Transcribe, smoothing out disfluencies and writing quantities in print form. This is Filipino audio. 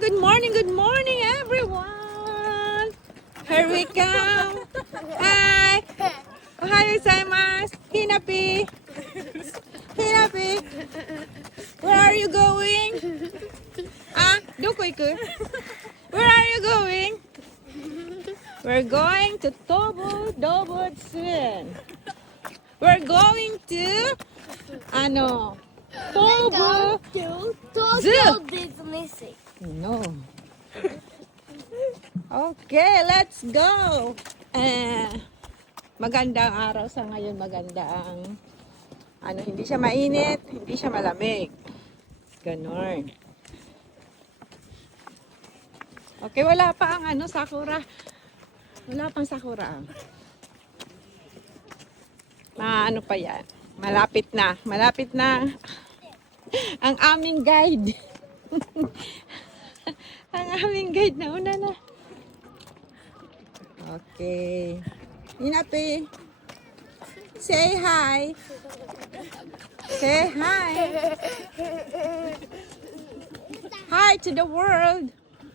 good morning, everyone. Here we come. Hi. Ohayo gozaimasu. Hinapi. Hinapi. Where are you going? Doko iku? Where are you going? We're going to Dobotsun. We're going to Tobu Tokyo Disney. No. Okay, let's go. Magandang araw sa ngayon, magandang hindi siya mainit, hindi siya malamig. Ganon. Okay, wala pa ang sakura. Wala pang sakura. Pa yan. Malapit na. Malapit na ang aming guide. Ang aming guide na una na. Okay. Hinapi. Say hi. Say hi. Hi to the world.